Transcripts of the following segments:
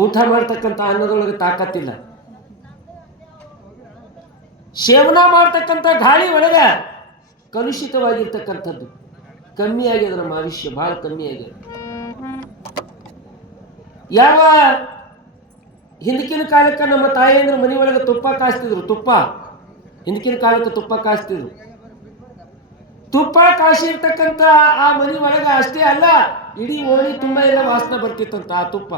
ಊಟ ಮಾಡ್ತಕ್ಕಂಥ ಅನ್ನದೊಳಗೆ ತಾಕತ್ತಿಲ್ಲ. ಸೇವನ ಮಾಡ್ತಕ್ಕಂಥ ಗಾಳಿ ಒಳಗೆ ಕಲುಷಿತವಾಗಿರ್ತಕ್ಕಂಥದ್ದು ಕಮ್ಮಿ ಆಗ್ಯದ. ನಮ್ಮ ಆಯುಷ್ಯ ಭಾಳ ಕಮ್ಮಿ ಆಗ್ಯದ. ಯಾವ ಹಿಂದಕಿನ ಕಾಲಕ್ಕೆ ನಮ್ಮ ತಾಯಿಯಂದ್ರೆ ಮನೆ ಒಳಗೆ ತುಪ್ಪ ಕಾಯಿಸ್ತಿದ್ರು. ಹಿಂದಕಿನ ಕಾಲಕ್ಕೆ ತುಪ್ಪ ಕಾಯಿಸ್ತಿದ್ರು. ತುಪ್ಪ ಕಾಯಿಸಿರ್ತಕ್ಕಂಥ ಆ ಮನೆ ಒಳಗೆ ಅಷ್ಟೇ ಅಲ್ಲ, ಇಡೀ ಓಣಿ ತುಂಬ ಎಲ್ಲ ವಾಸನೆ ಬರ್ತಿತ್ತಂತ. ಆ ತುಪ್ಪ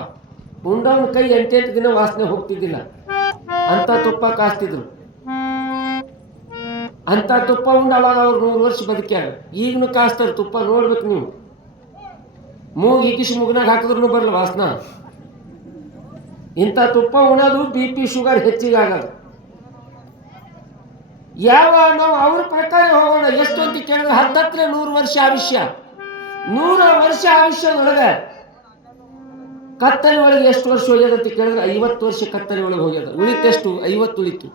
ಉಂಡವನ ಕೈ 8 ದಿನ ವಾಸನೆ ಹೋಗ್ತಿದ್ದಿಲ್ಲ. ಅಂತ ತುಪ್ಪ ಕಾಯಿಸ್ತಿದ್ರು. ಅಂತ ತುಪ್ಪ ಉಂಡು ಅವಾಗ ಅವ್ರು 100 ವರ್ಷ ಬದುಕ್ಯಾರ. ಈಗನು ಕಾಯಿಸ್ತಾರೆ ತುಪ್ಪ, ನೋಡ್ಬೇಕು ನೀವು. ಮೂಗು ಇಕ್ಕಿಸಿ ಮುಗ್ನಾಗ ಹಾಕಿದ್ರು ಬರಲ್ಲ ವಾಸನ. ಇಂಥ ತುಪ್ಪ ಉಣೋದು BP ಶುಗರ್ ಹೆಚ್ಚಿಗೆ ಆಗೋದು. ಯಾವ ನಾವು ಅವ್ರ ಪ್ರಕಾರ ಹೋಗೋಣ. ಎಷ್ಟು ಅಂತ ಕೇಳಿದ್ರೆ 100 ವರ್ಷ ಆಯುಷ್ಯ. 100 ವರ್ಷ ಆಯುಷ್ಯದೊಳಗೆ ಕತ್ತಲೆ ಒಳಗೆ ಎಷ್ಟು ವರ್ಷ ಹೋಗ್ಯದ ಅಂತ ಕೇಳಿದ್ರೆ 50 ವರ್ಷ ಕತ್ತಲೆ ಒಳಗೆ ಹೋಗ್ಯದ. ಉಳಿತೆಷ್ಟು? 50 ಉಳಿತು.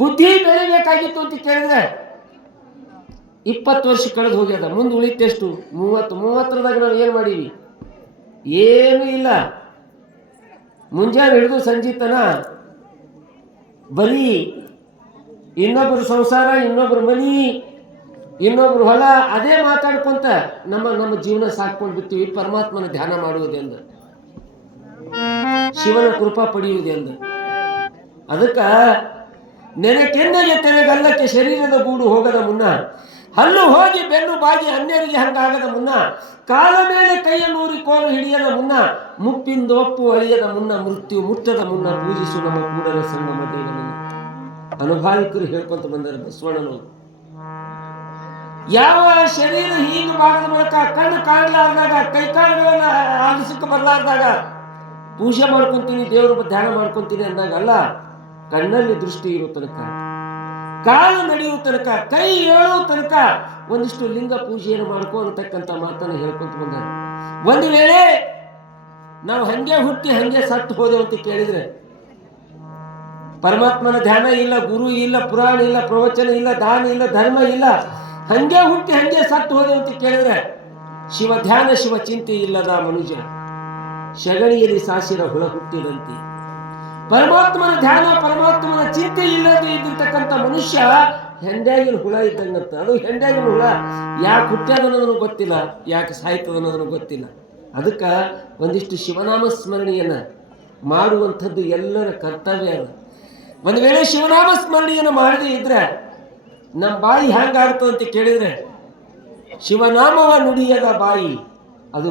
ಬುದ್ಧಿ ಬೆಳಿಬೇಕಾಗಿತ್ತು ಅಂತ ಕೇಳಿದ್ರೆ 20 ವರ್ಷ ಕಳೆದು ಹೋಗ್ಯದ. ಮುಂದೆ ಉಳಿತೆಷ್ಟು? 30. ನಾವು ಏನು ಮಾಡೀವಿ? ಏನೂ ಇಲ್ಲ. ಮುಂಜಾನೆ ಹಿಡಿದು ಸಂಜೀತನ ಬರೀ ಇನ್ನೊಬ್ಬರು ಸಂಸಾರ, ಇನ್ನೊಬ್ರು ಮನಿ, ಇನ್ನೊಬ್ರು ಹೊಲ, ಅದೇ ಮಾತಾಡ್ಕೊಂತ ನಮ್ಮ ಜೀವನ ಸಾಕ್ಕೊಂಡು ಬಿಡ್ತೀವಿ. ಪರಮಾತ್ಮನ ಧ್ಯಾನ ಮಾಡುವುದೆಂದು, ಶಿವನ ಕೃಪಾ ಪಡೆಯುವುದೆಂದು. ಅದಕ್ಕೆ ನೆನಕೆಂದರೆ ತೆರೆಗಲ್ಲಕ್ಕೆ ಶರೀರದ ಗೂಡು ಹೋಗದ ಮುನ್ನ, ಹಲ್ಲು ಹೋಗಿ ಬೆನ್ನು ಬಾಗಿ ಅನ್ಯರಿಗೆ ಹಂಗಾಗದ ಮುನ್ನ, ಕಾಲ ಮೇಲೆ ಕೈಯ ನೂರಿ ಕೋಲು ಹಿಡಿಯದ ಮುನ್ನ, ಮುಪ್ಪಿಂದು ಒಪ್ಪು ಅಳಿಯದ ಮುನ್ನ, ಮೃತ್ಯು ಮುಟ್ಟದ ಮುನ್ನ, ಪೂಜಿಸು ನಮ್ಮ ಕೂಡಲ ಸಂಗಮ ದೇವನನ್ನು. ಅನುಭಾವಿಕರು ಹೇಳ್ಕೊಂತ ಬಂದರೆ ಬಸವಣ್ಣನವರು. ಯಾವ ಶರೀರ ಹೀಗೆ ಭಾಗದ ಮೂಲಕ ಕಣ್ಣು ಕಾಣಲಾರ್ದಾಗ, ಕೈ ಕಾಲುಗಳನ್ನ ಆಲಿಸಕ್ಕೆ ಬರಲಾರ್ದಾಗ ಪೂಜೆ ಮಾಡ್ಕೊಂತೀನಿ, ದೇವರು ಧ್ಯಾನ ಮಾಡ್ಕೊಂತೀನಿ ಅಂದಾಗ ಅಲ್ಲ. ಕಣ್ಣಲ್ಲಿ ದೃಷ್ಟಿ ಇರೋ ತನಕ, ಕಾಲು ನಡೆಯುವ ತನಕ, ಕೈ ಏಳುವ ತನಕ ಒಂದಿಷ್ಟು ಲಿಂಗ ಪೂಜೆಯನ್ನು ಮಾಡ್ಕೊ ಅನ್ನತಕ್ಕಂಥ ಮಾತನ್ನು ಹೇಳ್ಕೊಂತ ಬಂದ. ಒಂದು ವೇಳೆ ನಾವು ಹಂಗೆ ಹುಟ್ಟಿ ಹಂಗೆ ಸತ್ತು ಹೋದೆವು ಅಂತ ಕೇಳಿದ್ರೆ, ಪರಮಾತ್ಮನ ಧ್ಯಾನ ಇಲ್ಲ, ಗುರು ಇಲ್ಲ, ಪುರಾಣ ಇಲ್ಲ, ಪ್ರವಚನ ಇಲ್ಲ, ದಾನ ಇಲ್ಲ, ಧರ್ಮ ಇಲ್ಲ, ಹಂಗೆ ಹುಟ್ಟಿ ಹಂಗೆ ಸತ್ತು ಹೋದೆವು ಅಂತ ಕೇಳಿದ್ರೆ, ಶಿವ ಧ್ಯಾನ ಶಿವ ಚಿಂತೆ ಇಲ್ಲದ ಮನುಜ ಶಗಣಿಯಲ್ಲಿ ಸಾಸಿರ ಹುಳ ಹುಟ್ಟಿದಂತೆ. ಪರಮಾತ್ಮನ ಧ್ಯಾನ ಪರಮಾತ್ಮನ ಚಿಂತೆ ಇಲ್ಲದೆ ಇದ್ದಿರ್ತಕ್ಕಂಥ ಮನುಷ್ಯ ಹೆಂಡ್ಯಾಗಿನ ಹುಳ ಇದ್ದಂಗಂತ. ಅದು ಹೆಂಡ್ಯಾಗಿನ ಹುಳ ಯಾಕೆ ಹುಟ್ಟ್ಯಾದ ಅನ್ನೋದನ್ನು ಗೊತ್ತಿಲ್ಲ, ಯಾಕೆ ಸಾಯ್ತದ ಅನ್ನೋದನ್ನು ಗೊತ್ತಿಲ್ಲ. ಅದಕ್ಕೆ ಒಂದಿಷ್ಟು ಶಿವನಾಮ ಸ್ಮರಣೆಯನ್ನು ಮಾಡುವಂಥದ್ದು ಎಲ್ಲರ ಕರ್ತವ್ಯ. ಒಂದು ವೇಳೆ ಶಿವನಾಮ ಸ್ಮರಣೆಯನ್ನು ಮಾಡದೇ ಇದ್ರೆ ನಮ್ಮ ಬಾಯಿ ಹೆಂಗಾಗ್ತದೆ ಅಂತ ಕೇಳಿದ್ರೆ, ಶಿವನಾಮವ ನುಡಿಯದ ಬಾಯಿ ಅದು